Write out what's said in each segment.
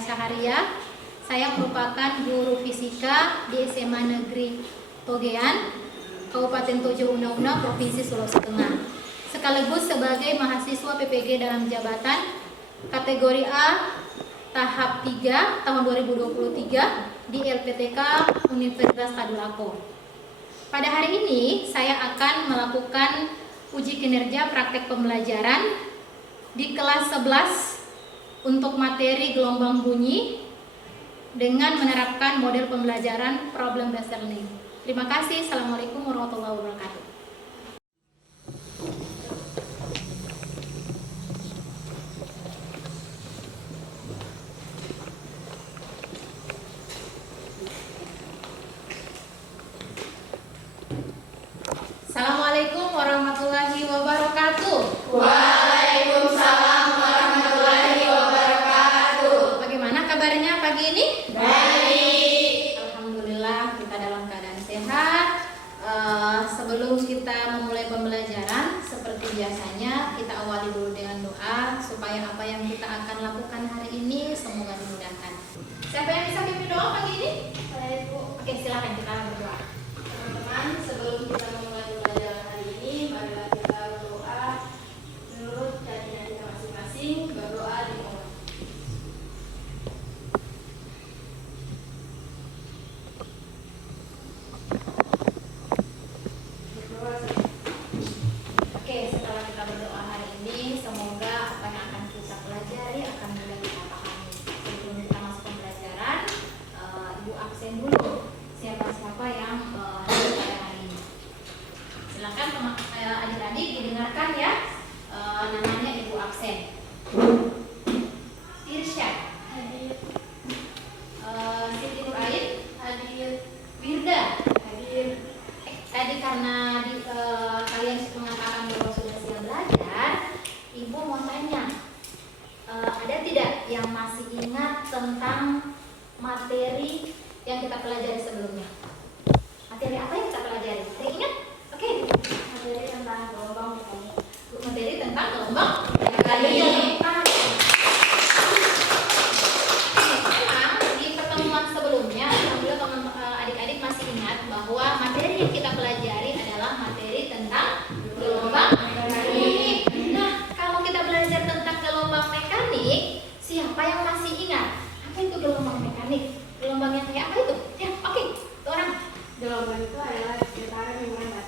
Syaharia. Saya merupakan guru fisika di SMA Negeri Togean, Kabupaten Tojo Una-Una, Provinsi Sulawesi Tengah. Sekaligus sebagai mahasiswa PPG dalam jabatan kategori A tahap 3 tahun 2023 di LPTK Universitas Tadulako. Pada hari ini saya akan melakukan uji kinerja praktek pembelajaran di kelas 11 untuk materi gelombang bunyi dengan menerapkan model pembelajaran problem based learning. Terima kasih. Assalamualaikum warahmatullahi wabarakatuh. Assalamualaikum warahmatullahi wabarakatuh. Waalaikumsalam warahmatullahi wabarakatuh. Bagaimana kabarnya pagi ini? Baik. Alhamdulillah kita dalam keadaan sehat. Sebelum kita memulai pembelajaran, seperti biasanya kita awali dulu dengan doa supaya apa yang kita akan lakukan hari ini semoga dimudahkan. Siapa yang bisa pimpin doa pagi ini? Saya, Bu. Oke, silakan kita berdoa. Teman-teman, sebelum kita memulai pembelajaran hari ini, marilah kita berdoa menurut keyakinan kita masing-masing. Berdoa di momen. Oke, setelah kita berdoa hari ini, semoga apa yang akan kita pelajari akan mudah kita pahami. Sebelum kita masuk pembelajaran, Ibu absen dulu siapa-siapa yang hadir pada hari ini. Silakan adik-adik didengarkan ya, namanya Ibu absen. Irsyad, Hadir. Siti Nurain, Hadir. Wirda. Hadir. Tadi karena kalian mengatakan bahwa sudah siap belajar, Ibu mau tanya, ada tidak yang masih ingat tentang materi yang kita pelajari sebelumnya? Materi apa yang kita pelajari? Ada yang ingat? Oke, Materi tentang gelombang mekanik. materi tentang gelombang mekanik. Memang di pertemuan sebelumnya, alhamdulillah adik-adik masih ingat bahwa materi yang kita pelajari adalah materi tentang gelombang mekanik. Nah, kalau kita belajar tentang gelombang mekanik, siapa yang masih ingat? Apa itu gelombang mekanik? Gelombangnya kayak apa itu? Ya, oke, itu orang. Gelombang itu adalah getaran yang melambat.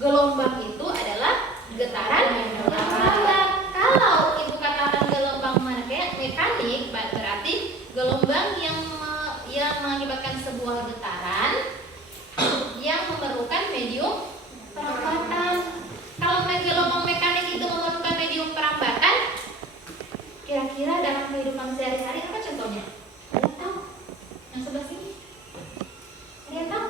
Gelombang itu adalah getaran yang melambat. Kalau ibu katakan gelombang mekanik, berarti gelombang yang mengakibatkan sebuah getaran yang memerlukan medium perambatan. Kalau gelombang mekanik itu memerlukan medium perambatan, kira-kira dalam kehidupan sehari-hari apa contohnya? Ada yang tahu? Yang sebelah sini? Ada yang tahu?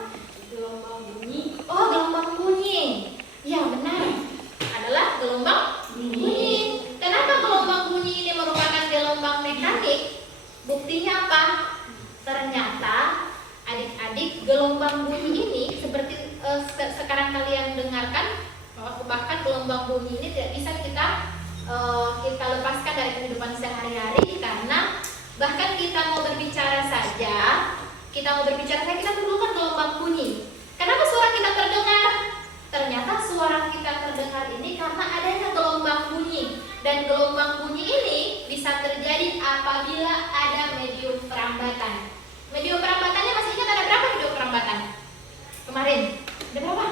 Gelombang bunyi. Oh, gelombang bunyi. Ya, benar. Adalah gelombang bunyi. Kenapa gelombang bunyi ini merupakan gelombang mekanik? Buktinya apa? Ternyata adik-adik, gelombang bunyi ini seperti sekarang kalian dengarkan, bahkan gelombang bunyi ini tidak bisa kita lepaskan dari kehidupan sehari-hari, karena bahkan kita mau berbicara saja, kita perlukan gelombang bunyi. Kenapa suara kita terdengar? Ternyata suara kita terdengar ini karena adanya gelombang bunyi. Dan gelombang bunyi ini bisa terjadi apabila ada medium perambatan. Medium perambatannya masih ingat ada berapa medium perambatan? Kemarin, ada berapa?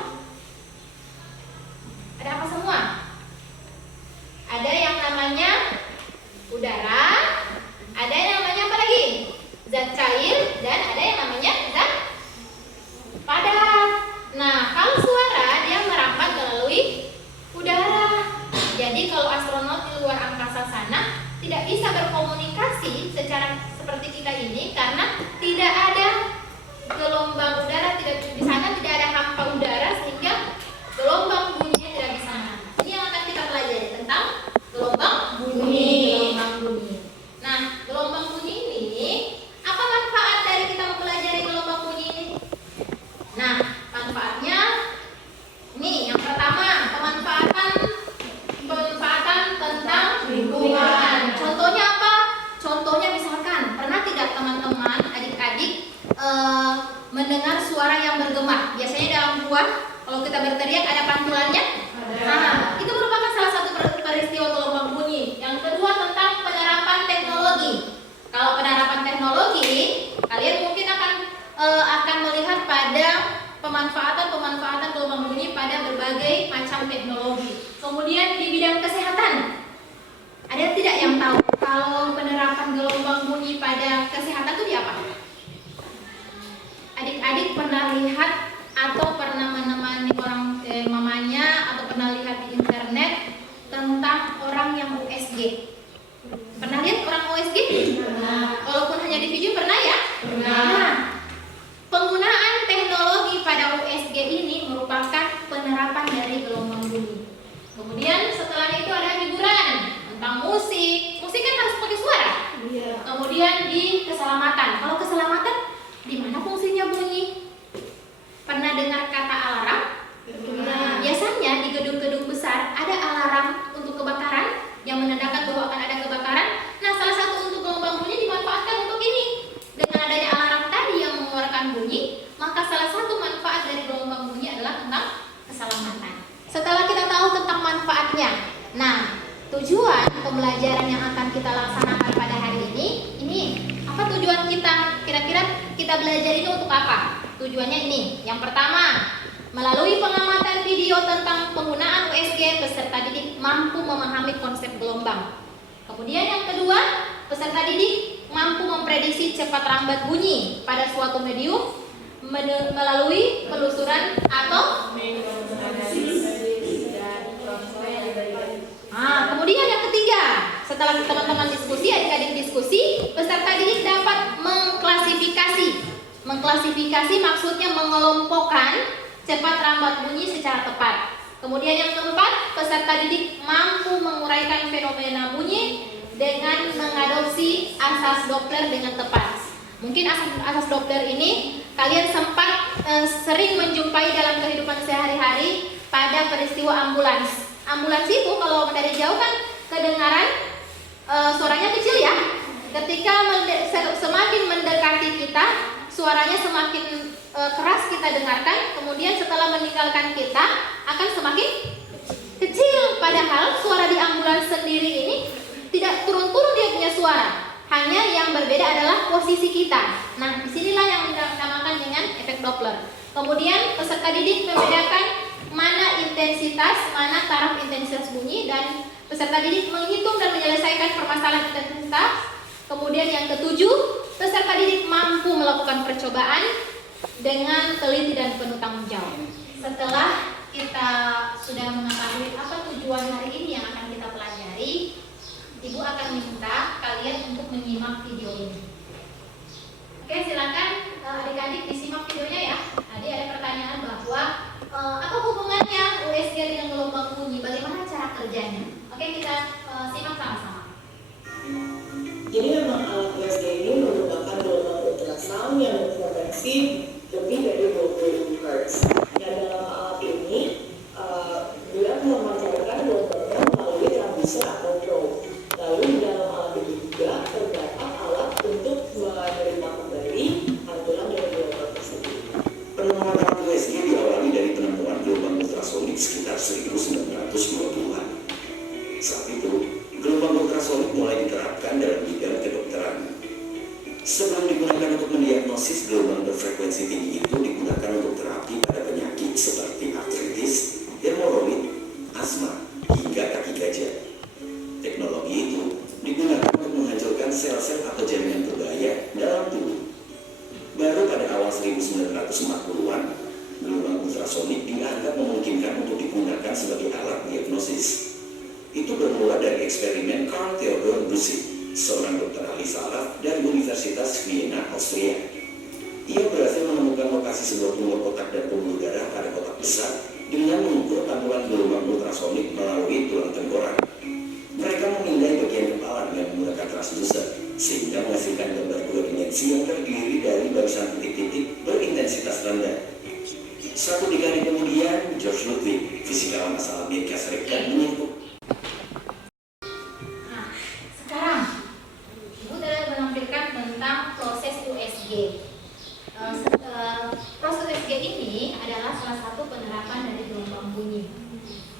Ada apa semua? Ada yang namanya udara, ada yang namanya apa lagi? Zat cair, dan ada yang namanya zat padat. Nah, kalau suara dia merambat melalui udara. Jadi kalau astronot di luar angkasa sana tidak bisa berkomunikasi secara seperti kita ini karena tidak ada gelombang udara, di sana tidak ada hampa udara, sehingga gelombang bunyinya tidak bisa menambah. Ini yang akan kita pelajari tentang gelombang bunyi. Nah, gelombang bunyi ini, apa manfaat dari kita mempelajari gelombang bunyi ini? Nah, manfaatnya ini yang pertama, pemanfaatan tentang lingkungan. Contohnya apa? Contohnya misalkan pernah tidak suara yang bergema. Biasanya dalam buah, kalau kita berteriak ada pantulannya. Nah, itu merupakan salah satu peristiwa gelombang bunyi. Yang kedua tentang penerapan teknologi. Kalau penerapan teknologi, kalian mungkin akan melihat pada pemanfaatan gelombang bunyi pada berbagai macam teknologi. Kemudian di bidang kesehatan, ada tidak yang tahu kalau penerapan gelombang bunyi pada kesehatan itu di apa? Adik-adik pernah lihat atau pernah menemani orang mamanya atau pernah lihat di internet tentang orang yang USG? Pernah lihat orang USG? Pernah. Walaupun hanya di video pernah ya? Pernah. Nah, penggunaan teknologi pada USG ini merupakan penerapan dari gelombang bunyi. Kemudian setelah itu ada hiburan tentang musik. Musik kan harus pakai suara. Iya. Kemudian di keselamatan. Kalau keselamatan, di mana fungsinya bunyi? Pernah dengar kata alarm? Pernah. Biasanya di gedung-gedung besar ada alarm untuk kebakaran yang menandakan bahwa akan ada kebakaran. Nah, salah satu untuk gelombang bunyi dimanfaatkan untuk ini. Dengan adanya alarm tadi yang mengeluarkan bunyi, maka salah satu manfaat dari gelombang bunyi adalah tentang keselamatan. Setelah kita tahu tentang manfaatnya, nah, tujuan pembelajaran yang akan kita laksanakan pada hari ini apa tujuan kita? Kira-kira kita belajar ini untuk apa? Tujuannya ini. Yang pertama, melalui pengamatan video tentang penggunaan USG, peserta didik mampu memahami konsep gelombang. Kemudian yang kedua, peserta didik mampu memprediksi cepat lambat bunyi pada suatu medium melalui penelusuran atau kemudian yang ketiga, setelah teman-teman diskusi, adik-adik diskusi, peserta didik dapat mengklasifikasi. Mengklasifikasi maksudnya mengelompokkan cepat lambat bunyi secara tepat. Kemudian yang keempat, peserta didik mampu menguraikan fenomena bunyi dengan mengadopsi asas Doppler dengan tepat. Mungkin asas Doppler ini kalian sempat sering menjumpai dalam kehidupan sehari-hari pada peristiwa ambulans. Ambulans itu kalau dari jauh kan kedengaran suaranya kecil ya. Ketika semakin mendekati kita, suaranya semakin keras kita dengarkan. Kemudian setelah meninggalkan kita akan semakin kecil. Padahal suara di ambulans sendiri ini tidak turun-turun dia punya suara. Hanya yang berbeda adalah posisi kita. Nah, disinilah yang dinamakan dengan efek Doppler. Kemudian peserta didik membedakan mana intensitas, mana taraf intensitas bunyi, dan peserta didik menghitung dan menyelesaikan permasalahan intensitas. Kemudian yang ketujuh, peserta didik mampu melakukan percobaan dengan teliti dan penuh tanggung jawab. Setelah kita sudah mengetahui apa tujuan hari ini yang akan kita pelajari, Ibu akan minta kalian untuk menyimak video ini. Oke, silakan adik-adik disimak videonya ya. Tadi ada pertanyaan bahwa apa hubungannya USG dengan gelombang bunyi? Bagaimana cara kerjanya? Oke, kita simak sama-sama. Jadi memang alat USG ini menggunakan gelombang ultrasound yang berfrekuensi lebih dari 20 Hz. Dan dalam alat ini, dia memancarkan gelombangnya melalui transducer atau probe. Lalu di dalam alat ini juga terdapat alat untuk menerima kembali pantulan dari gelombang tersebut. Penemuan alat USG diawali dari penemuan gelombang ultrasonik sekitar 1920-an. Saat itu, gelombang ultrasonik mulai diterapkan dalam bidang kedokteran. Sebelum digunakan untuk mendiagnosis, gelombang berfrekuensi tinggi itu digunakan untuk terapi pada penyakit seperti artritis, hemoroid, asma, hingga kaki gajah. Teknologi itu digunakan untuk menghancurkan sel-sel atau jaringan berbahaya dalam tubuh. Baru pada awal 1940-an, gelombang ultrasonik dianggap memungkinkan untuk digunakan sebagai alat diagnosis. Itu bermula dari eksperimen Carl Theodor Bussig, seorang dokter ahli saraf dari Universitas Vienna, Austria. Ia berhasil menemukan lokasi sebuah tumor otak dan pembuluh darah pada otak besar dengan mengukur pantulan gelombang ultrasonik melalui tulang tengkorak. Mereka memindai bagian kepala dengan menggunakan transducer, sehingga menghasilkan gambar dua dimensi yang terdiri dari barisan titik-titik berintensitas rendah. Satu dekade kemudian, George Ludwig, fisikawan asal Amerika Serikat, menyentuh. Sekarang Ibu telah menampilkan tentang proses USG. Proses penerapan dari gelombang bunyi.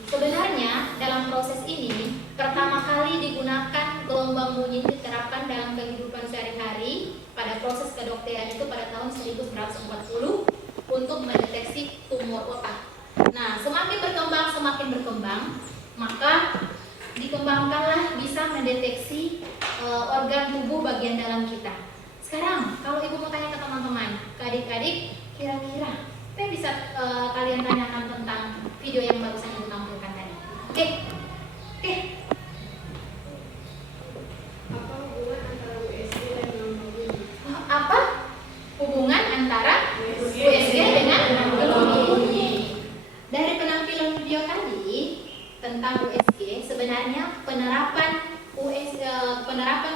Sebenarnya dalam proses ini pertama kali digunakan gelombang bunyi diterapkan dalam kehidupan sehari-hari pada proses kedokteran itu pada tahun 1940 untuk mendeteksi tumor otak. Nah, semakin berkembang, maka dikembangkanlah bisa mendeteksi organ tubuh bagian dalam kita. Sekarang, kalau ibu mau tanya ke teman-teman, ke adik-adik, kira-kira apa yang bisa kalian tanyakan tentang video yang barusan ibu tampilkan tadi? Oke. Apa hubungan antara USG dan gelombang bunyi? Apa hubungan antara USG dengan gelombang bunyi? Dari penampilan video tadi tentang USG, sebenarnya penerapan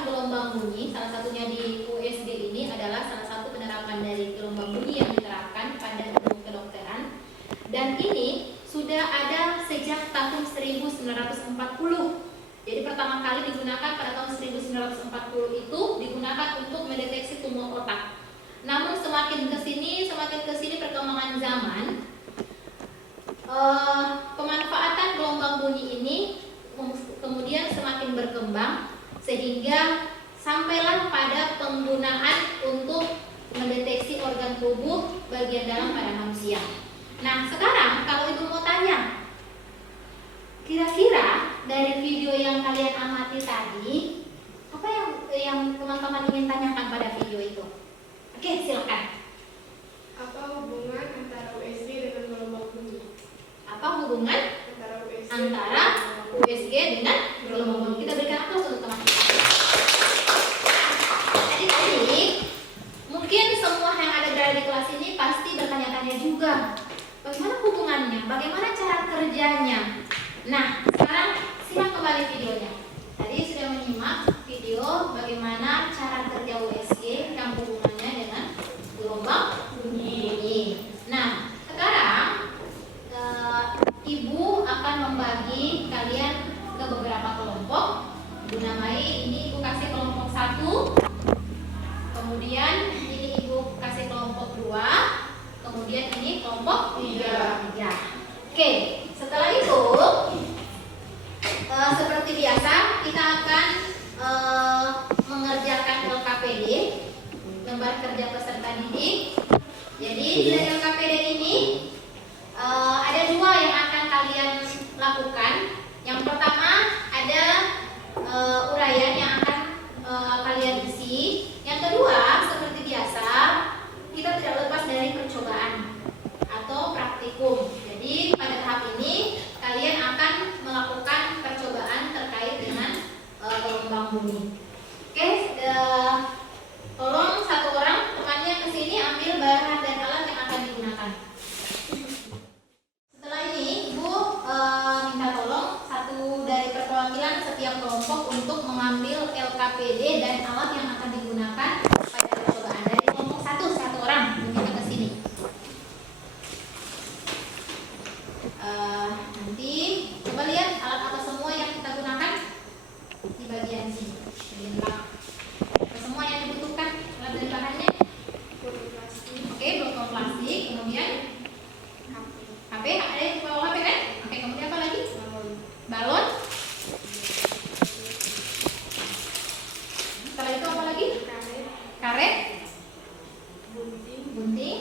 gelombang bunyi, salah satunya di USG ini adalah salah satu penerapan dari gelombang bunyi yang diterapkan pada ilmu kedokteran, dan ini sudah ada sejak tahun 1940. Jadi pertama kali digunakan pada tahun 1940 itu digunakan untuk mendeteksi tumor otak. Namun semakin kesini perkembangan zaman, pemanfaatan gelombang bunyi ini kemudian semakin berkembang sehingga sampailah pada penggunaan untuk mendeteksi organ tubuh bagian dalam pada manusia. Nah, sekarang kalau ibu mau tanya, kira-kira dari video yang kalian amati tadi, apa yang teman-teman ingin tanyakan pada video itu? Oke, silakan. Apa hubungan antara USG dengan gelombang bunyi? Apa hubungan antara USG dengan gelombang bunyi? Kita berikan aplaus untuk teman kita. Adik-adik, mungkin semua yang ada di kelas ini pasti bertanya-tanya juga, bagaimana hubungannya, bagaimana cara kerjanya. Nah, sekarang simak kembali videonya. Tadi sudah menyimak video bagaimana cara kerja USG yang hubungannya dengan gelombang bunyi. Nah, sekarang ibu akan membagi kalian ke beberapa kelompok. Ibu namai, ini ibu kasih kelompok 1, kemudian ini ibu kasih kelompok 2, kemudian ini kelompok 3. Oke, setelah itu seperti biasa kita akan mengerjakan LKPD, lembar kerja peserta didik. Jadi dari LKPD ini ada 2 yang akan kalian lakukan. Yang pertama ada uraian yang akan kalian isi. Yang kedua, seperti biasa, kita tidak lepas dari percobaan atau praktikum. Jadi pada tahap ini kalian akan melakukan percobaan terkait dengan gelombang bunyi. Oke, tolong satu orang temannya ke sini ambil bahan dan alat yang akan digunakan. Setelah ini, Ibu minta tolong satu dari perwakilan setiap kelompok untuk mengambil LKPD dan alat yang akan digunakan pada percobaan. Dari kelompok 1, satu orang meminta ke sini. Nanti coba lihat alat apa semua yang kita gunakan di bagian sini, bagian belakang. Apa semua yang dibutuhkan alat dan bahannya? Oke, botol plastik, kemudian HP, ada yang bawa HP kan? Oke, kemudian apa lagi? Balon. Setelah itu apa lagi? Karet. Gunting.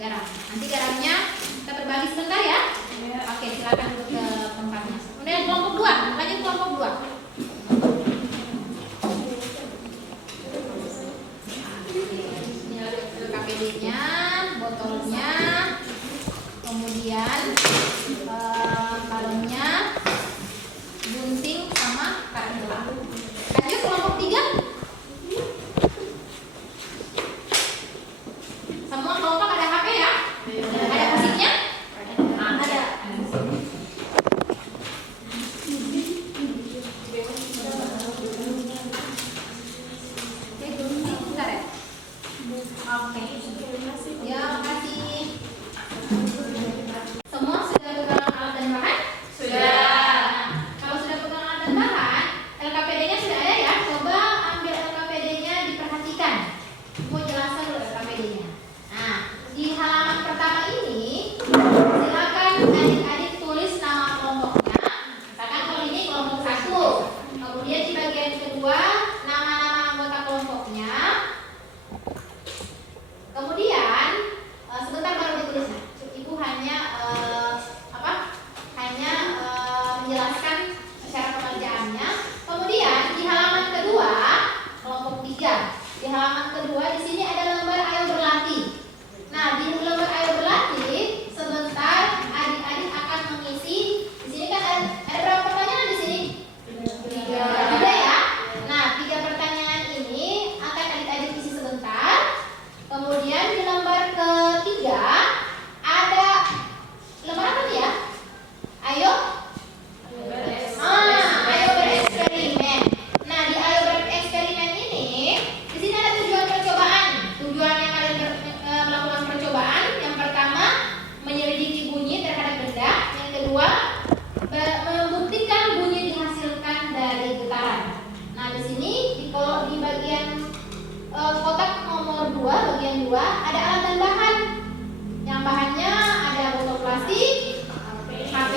Garam. Nanti garamnya kita berbagi sebentar ya. Oke, silakan duduk ke tempatnya. Kemudian kelompok 2, lanjut kelompok 2. kedua nama-nama anggota kelompoknya. Kemudian sebentar baru ditulisnya. Ibu hanya menjelaskan cara pengerjaannya. Kemudian di halaman kedua kelompok 3. Di halaman kedua di sini ada lembar ayo berlatih. Nah, di lembar ayo berlatih sebentar adik-adik akan mengisi. Di sini kan ada berapa pertanyaan di sini? 3 ya. Nah, 3 pertanyaan ini akan adik-adik isi sebentar. Kemudian di lembar ketiga ada lembar apa nih ya? Ayo bereksperimen. Nah, di ayo bereksperimen ini di sini ada tujuan percobaan. Tujuannya kalian melakukan percobaan. Yang pertama, menyelidiki bunyi terhadap benda. Yang kedua, membuktikan bunyi dihasilkan dari getaran. Nah, di sini di bagian kotak nomor 2, bagian 2 ada alat dan bahan. Yang bahannya ada botol plastik, HP,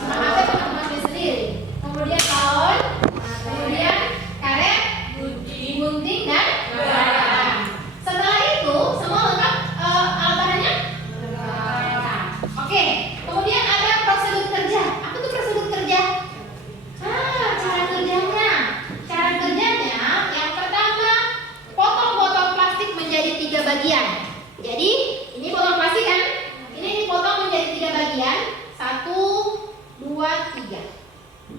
sama HP sendiri. Kemudian balon, kemudian karet, gunting dan garam. Setelah itu semua lengkap alat bahannya? Lengkap. Oke, kemudian ada prosedur kerja. Apa tuh prosedur kerja? Cara kerjanya. Cara kerjanya yang pertama, potong botol plastik menjadi 3 bagian. Jadi ini botol plastik kan? Ini dipotong menjadi 3 bagian. 1, 2, 3.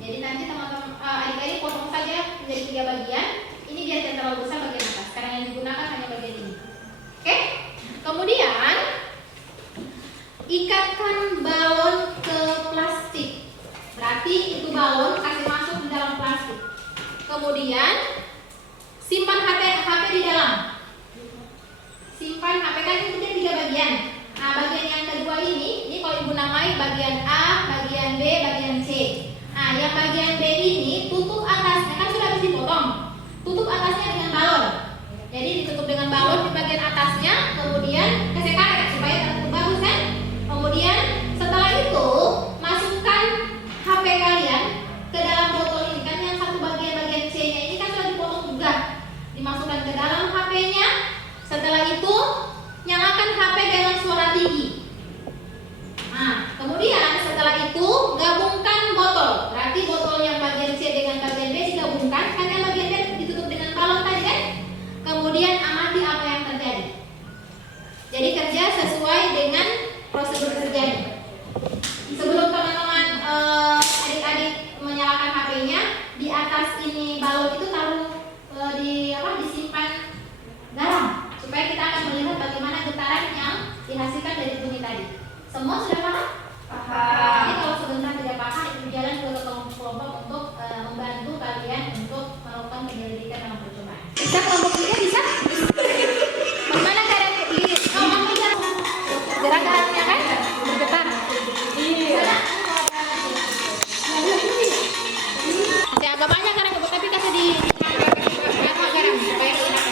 Jadi nanti teman-teman adik-adik potong saja menjadi 3 bagian. Ini biar tidak terlalu besar bagian atas. Sekarang yang digunakan hanya bagian ini. Oke? Kemudian ikatkan balon ke plastik. Berarti itu balon kasih masuk di dalam plastik. Kemudian simpan HP di dalam. Simpan HP kan itu 3 bagian. Nah, bagian yang kedua ini kalau ibu namai bagian A, bagian B, bagian C. Nah, yang bagian B ini tutup atasnya kan sudah habis dipotong. Tutup atasnya dengan balon. Jadi ditutup dengan balon di bagian atasnya, kemudian kasih karet supaya tertutup bagus kan. Kemudian setelah itu masukkan HP kalian ke dalam botol ini kan, yang satu bagian C-nya ini kan sudah dipotong juga. Dimasukkan ke dalam HP-nya. Setelah itu nyalakan HP dengan suara tinggi. Nah, kemudian setelah itu gabungkan botol. Berarti botol yang bagian C dengan bagian B digabungkan. Kan yang bagian B ditutup dengan balon tadi kan? Kemudian amati apa yang terjadi. Jadi kerja sesuai dengan prosedur kerjanya. Sebelum teman-teman adik-adik menyalakan HP-nya, di atas ini balon itu taruh disimpan garam supaya kita akan melihat bagaimana getaran yang dihasilkan dari bunyi tadi. Semua sudah paham? Paham. Jadi kalau sebentar tidak paham, itu jalan ke kelompok-kelompok untuk membantu kalian untuk melakukan penyelidikan dalam percobaan. Bisa kelompok 3 bisa? Bagaimana cara gerak garamnya kan? Bergetar. Iya. Masih agak banyak garam, tapi kasih di garam supaya enak.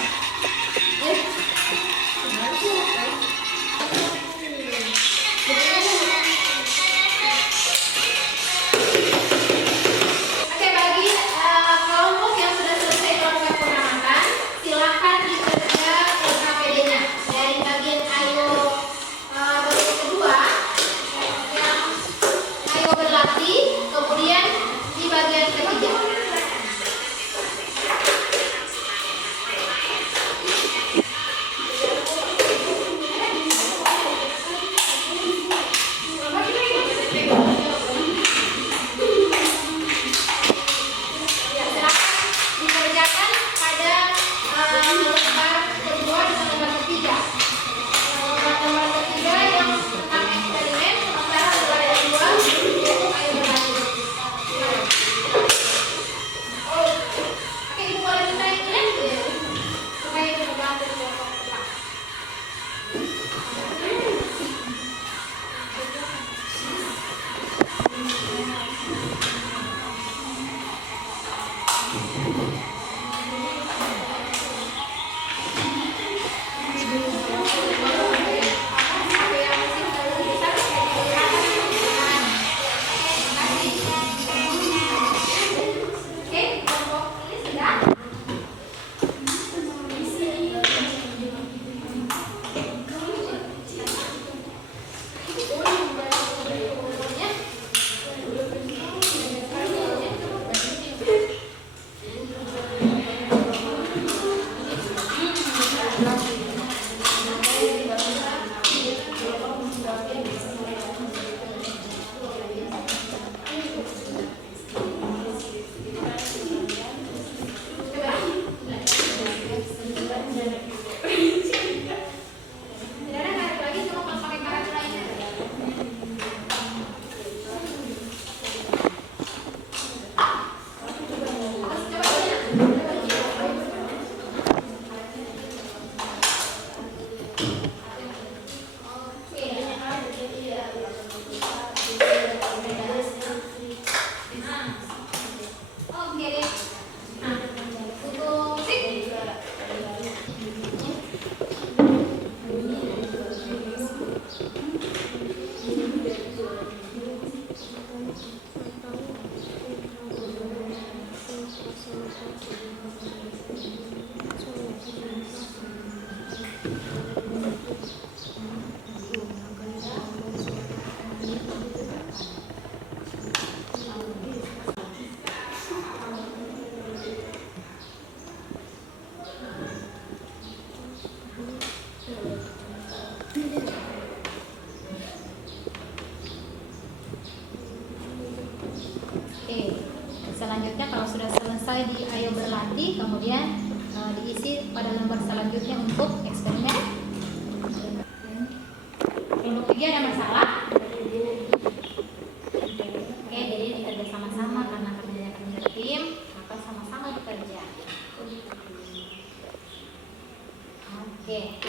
Oke, bagi kelompok yang sudah selesai melakukan pengamatan, silakan dikerja KPD-nya dari bagian ayo bagian kedua, yang ayo berlatih, kemudian di bagian ketiga. Dikerjakan pada lembar kedua dan lembar ketiga. Lembar ketiga yang tentang eksperimen, sementara lembar kedua untuk ayo berlatih. Oke, ibu boleh minta yang ini supaya ibu membantu di kelompok depan. Oke, kelompok ini sudah. Oke, selanjutnya kalau sudah selesai di ayo berlatih, kemudian diisi pada lembar selanjutnya untuk eksperimen. Kelompok 3 ada masalah? Oke, jadi dikerja sama-sama karena kalian kerja tim, maka sama-sama bekerja. Oke.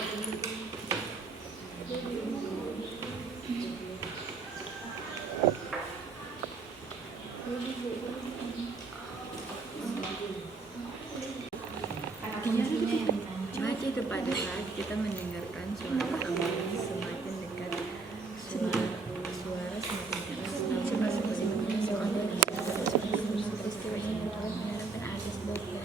Maju kepada saat kita mendengarkan suara awan semakin dekat, suara semakin keras, semakin peristiwa ini dapat menandakan asas bahwa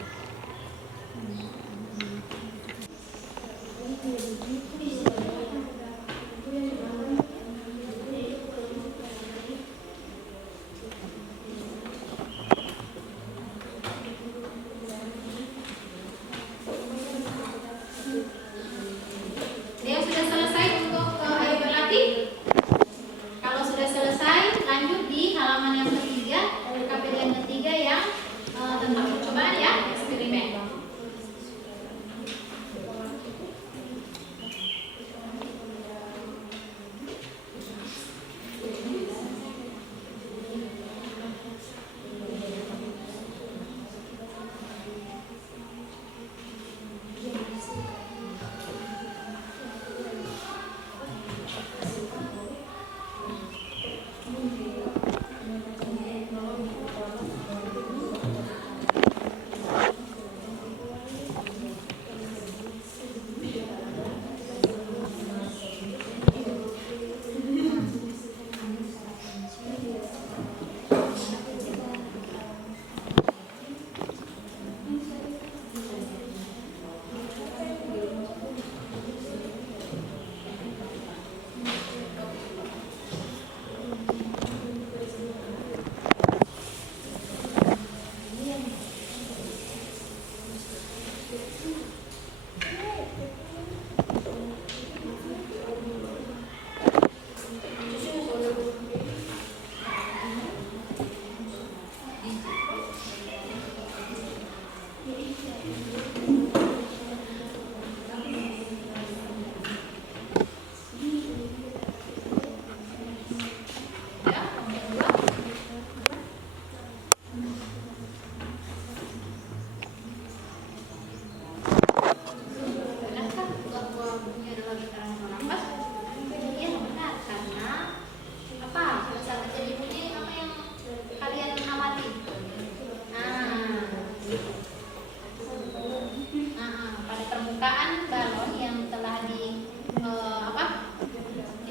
Dia sudah selesai untuk ayo berlatih. Kalau sudah selesai, lanjut di halaman yang ketiga, KPD yang ketiga yang tentang percobaan ya, eksperimen.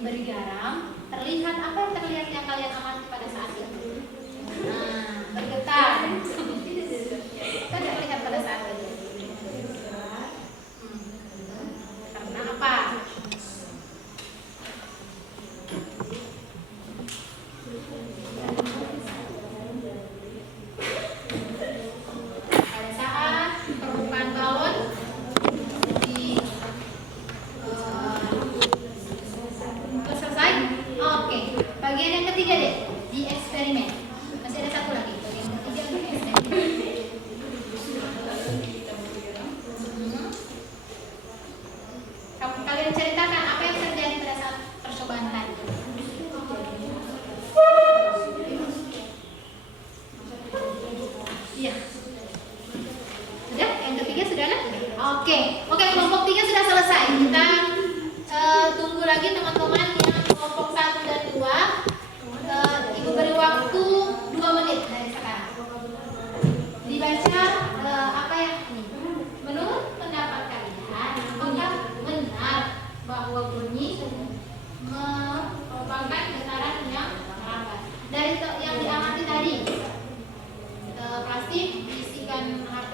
diberi garam, terlihat apa yang terlihat yang kalian amati pada saat itu? Nah, bergetar. Itu terlihat pada saat itu. Karena apa? Pada saat permukaan balon di selesai. Oke, bagian yang ketiga deh di eksperimen. Masih ada satu lagi. Bagian ketiga di eksperimen. Kalian ceritakan apa yang terjadi pada saat percobaan tadi. Iya. Sudah? Yang ketiga sudah lah? Oke, kelompok 3 sudah selesai. Kita tunggu lagi teman-teman yang kelompok 1 dan 2. Ibu beri waktu 2 menit dari sekarang. Dibaca apa yang ini. Menurut pendapat kalian, apakah benar bahwa bunyi merupakan getaran yang melambat? Dari yang diamati tadi, plastik diisikan HP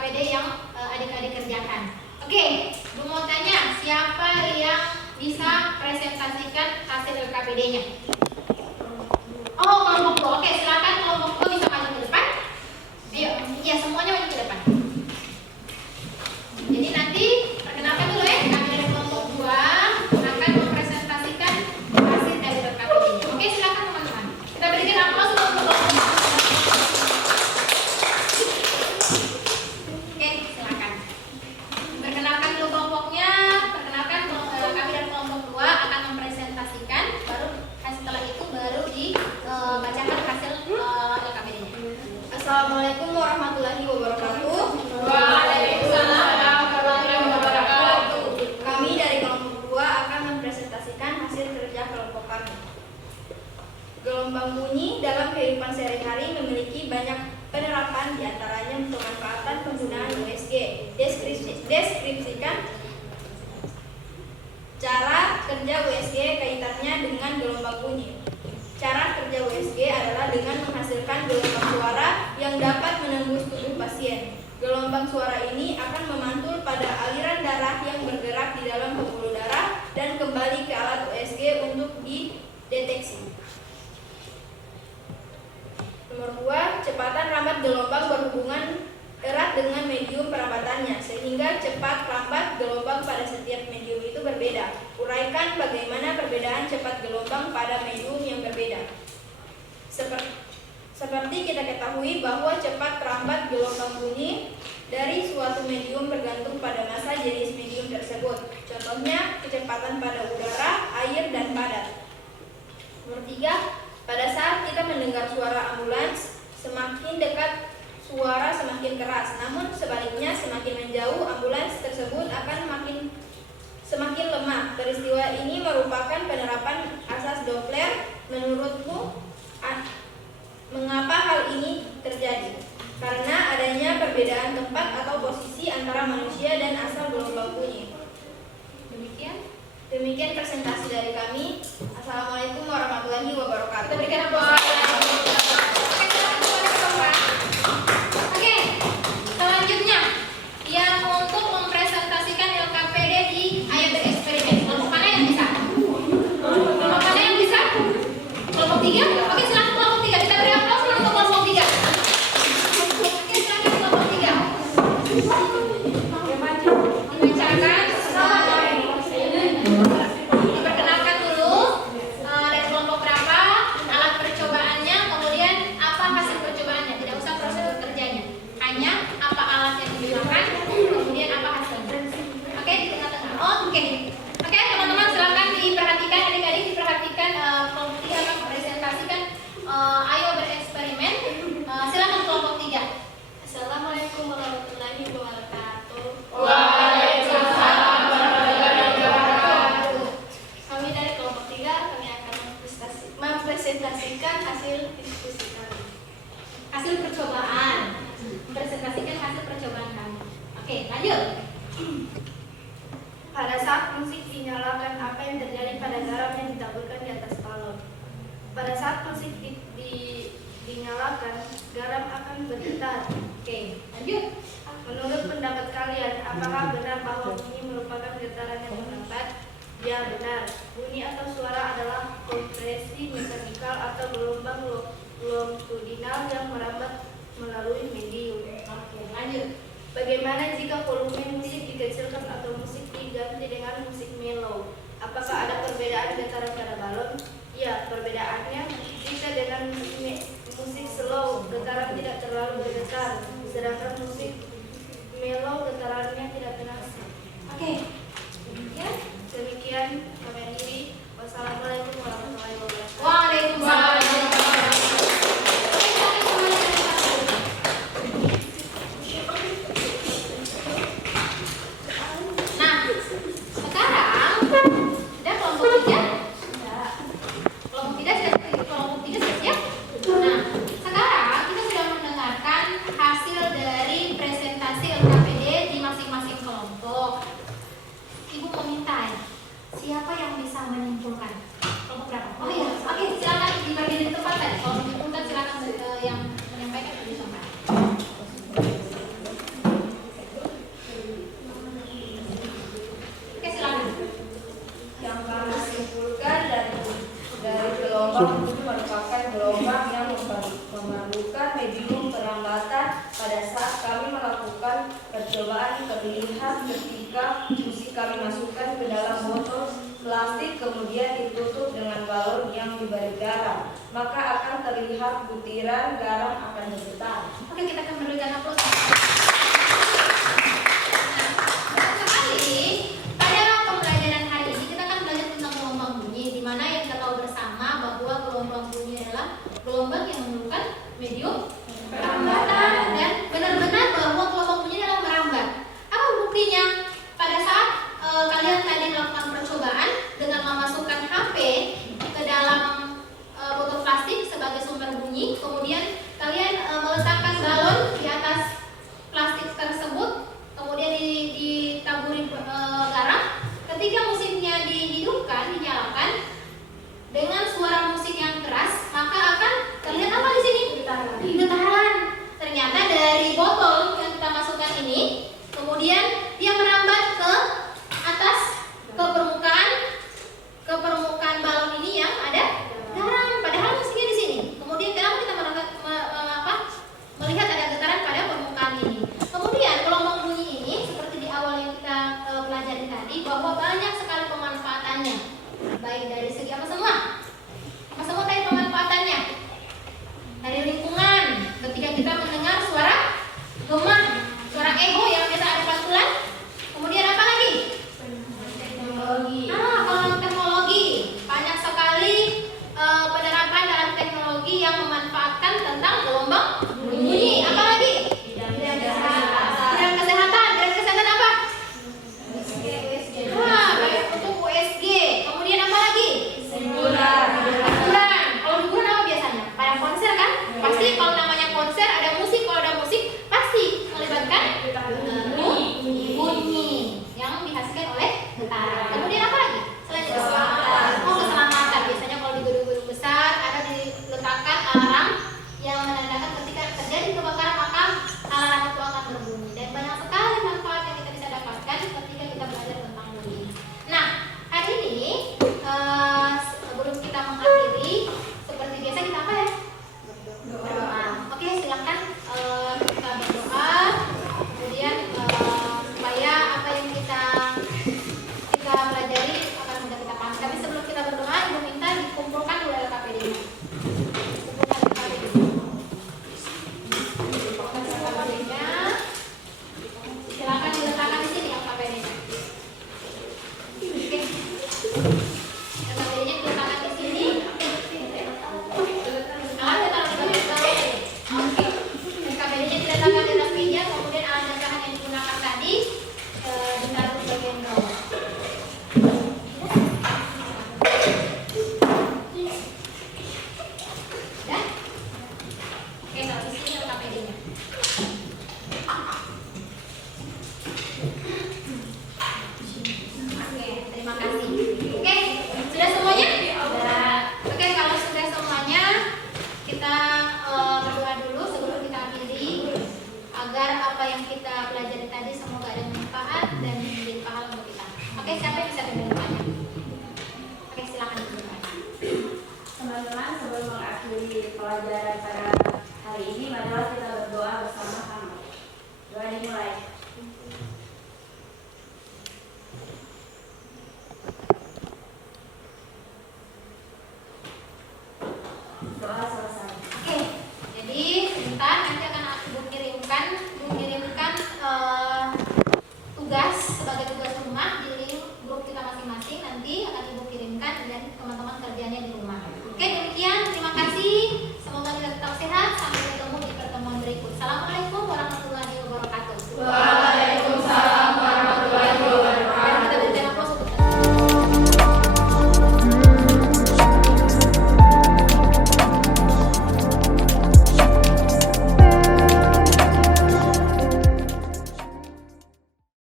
LKPD yang adik-adik kerjakan. Oke, Bu mau tanya, siapa yang bisa presentasikan hasil LKPD-nya? Oh, kelompok 2. Oke, silakan kelompok 2 bisa maju ke depan. Ayo, iya semuanya maju ke depan. Jadi nanti perkenalkan dulu ya, kami dari kelompok 2 akan mempresentasikan hasil dari LKPD-nya. Oke, silakan teman-teman. Kita berikan aplaus untuk kelompok 2. Oke, silakan. Perkenalkan dulu kelompoknya. Perkenalkan kami dari kelompok 2 akan mempresentasikan, baru setelah itu baru dibacakan hasil LKPD-nya. Assalamualaikum warahmatullahi wabarakatuh. Waalaikumsalam warahmatullahi wabarakatuh. Kami dari kelompok 2 akan mempresentasikan hasil kerja kelompok kami. Gelombang bunyi dalam kehidupan sehari-hari memiliki banyak penerapan, diantaranya pemanfaatan penggunaan USG. Deskripsikan cara kerja USG kaitannya dengan gelombang bunyi. Cara kerja USG adalah dengan menghasilkan gelombang suara yang dapat menembus tubuh pasien. Gelombang suara ini akan memantul pada aliran darah yang bergerak di dalam pembuluh darah dan kembali ke alat USG untuk dideteksi. Nomor 2, kecepatan rambat gelombang berhubungan erat dengan medium perambatannya, sehingga cepat lambat gelombang pada setiap medium itu berbeda. Uraikan bagaimana perbedaan cepat gelombang pada medium yang berbeda. Seperti kita ketahui bahwa cepat rambat gelombang bunyi dari suatu medium bergantung pada massa jenis medium tersebut. Contohnya, kecepatan pada udara, air, dan padat. Nomor 3, pada saat kita mendengar suara ambulans, semakin dekat suara semakin keras, namun sebaliknya semakin menjauh ambulans tersebut akan semakin lemah. Peristiwa ini merupakan penerapan asas Doppler. Menurutmu, mengapa hal ini terjadi? Karena adanya perbedaan tempat atau posisi antara manusia dan asal gelombang bunyi. Demikian presentasi dari kami. Assalamualaikum warahmatullahi wabarakatuh. Kita berikan aplaus. Oke, selanjutnya yang untuk mempresentasikan LKPD di Ayo Bereksperimen. Kelompok mana yang bisa? Kelompok mana yang bisa? Kelompok 3? Oke, silakan kelompok 3. Kita beri aplaus untuk kelompok 3. Oke, silakan kelompok 3. Dibacakan. Diperkenalkan dulu dari kelompok berapa, alat percobaannya, kemudian apa hasil percobaannya. Tidak usah prosedur kerjanya, hanya apa alat yang digunakan, kemudian apa hasilnya. Oke, di tengah-tengah. Oke, teman-teman silakan diperhatikan, adik-adik diperhatikan kelompok 3 akan mempresentasikan Ayo Bereksperimen. Silakan kelompok 3. Assalamualaikum warahmatullahi wabarakatuh. Waalaikumsalam warahmatullahi wabarakatuh. Kami dari kelompok 3 kami akan mempresentasikan hasil diskusi kami. Hasil percobaan. Presentasikan hasil percobaan kami. Oke, lanjut. Pada saat musik dinyalakan, apa yang terjadi pada garam yang ditaburkan di atas balon? Pada saat musik dinyalakan, garam akan bergetar. Oke, lanjut. Menurut pendapat kalian, apakah benar bahwa bunyi merupakan getaran yang melambat? Ya, benar. Bunyi atau suara adalah kompresi mekanikal atau gelombang longitudinal yang merambat melalui medium. Oke, lanjut. Bagaimana jika volume musik dikecilkan atau musik diganti dengan musik mellow? Apakah ada perbedaan getaran pada balon? Ya, perbedaannya jika dengan musik slow, getaran tidak terlalu bergetar, sedangkan musik mellow getarannya tidak terasa. Oke. Ya. Demikian kami akhiri. Wassalamualaikum warahmatullahi wabarakatuh. Waalaikumsalam warahmatullahi wabarakatuh. Oke, silakan semuanya dari satu. Nah, sekarang sudah kelompok 3. Kelompok 3 sudah siap. Nah, sekarang kita sudah mendengarkan hasil dari percobaan terlihat ketika musik kami masukkan ke dalam botol plastik kemudian ditutup dengan balon yang diberi garam, maka akan terlihat butiran garam akan bergetar. Oke, kita akan memberikan aplaus. Pada pembelajaran hari ini kita akan belajar tentang gelombang bunyi, di mana yang kita tahu bersama bahwa gelombang bunyi adalah gelombang yang memerlukan medium perambatan, dan benar-benar bahwa gelombang bunyi adalah merambat. Apa buktinya? Pada saat kalian tadi melakukan percobaan dengan memasukkan HP ke dalam botol plastik sebagai sumber bunyi, kemudian kalian meletakkan balon di atas plastik tersebut, kemudian ditaburi garam. Ketika musiknya dihidupkan, dinyalakan dengan suara musik yang keras, maka akan terlihat apa di sini? Getaran. Ternyata dari botol yang kita masukkan ini, kemudian dia merambat ke atas, ke permukaan balon ini yang ada garam. Padahal musiknya di sini. Kemudian kenapa kita melihat ada getaran pada permukaan ini? Kemudian gelombang bunyi ini seperti di awal yang kita pelajari tadi, bahwa banyak sekali pemanfaatannya. Baik dari segi apa semua? Apa semua tadi pemanfaatannya? Dari lingkungan, ketika kita mendengar suara gema, suara echo yang biasa ada pantulan. Kemudian apa lagi? Teknologi. Kalau teknologi, banyak sekali penerapan dalam teknologi yang memanfaatkan tentang gelombang bunyi. Apa lagi? Bidang kesehatan. Bidang kesehatan apa? Baik untuk USG. Kemudian apa lagi? Hiburan. Kalau hiburan apa biasanya? Pada konser kan? Pasti kalau namanya konser ada musik. Kalau ada musik pasti melibatkan bunyi yang dihasilkan oleh getaran. Kemudian apa lagi? Selain itu keselamatan. Biasanya kalau di gedung-gedung besar ada diletakkan alarm yang menandakan ketika terjadi kebakaran maka alarm itu akan berbunyi. Dan banyak sekali manfaat yang kita bisa dapatkan ketika kita belajar tentang bunyi. Nah, hari ini sebelum kita mengakhiri, seperti biasa kita apa ya? Berdoa. Oke, silakan kita berdoa. Kemudian supaya apa yang kita pelajari akan mudah kita paham. Tapi sebelum kita berdoa, Ibu minta dikumpulkan dulu LKPD-nya. Kumpulkan LKPD-nya. Kumpulkan LKPD-nya. Silakan diletakkan di sini LKPD-nya. Oke. LKPD-nya diletakkan di sini. Alat letakkan di bawah. Oke. LKPD-nya diletakkan di atas meja, kemudian alat letakkan yang digunakan tadi ditaruh di bagian bawah. Dah? Oke, taruh di sini LKPD-nya. Oke, terima kasih. Oke, sudah semuanya? Sudah. Oke, kalau sudah semuanya, kita berdoa dulu sebelum kita akhiri, agar apa yang kita pelajari tadi semoga ada manfaat dan menjadi pahala untuk kita. Oke, siapa yang bisa berdoanya? Oke, silakan berdoanya. Teman-teman, sebelum mengakhiri pelajaran pada hari ini, marilah kita berdoa bersama.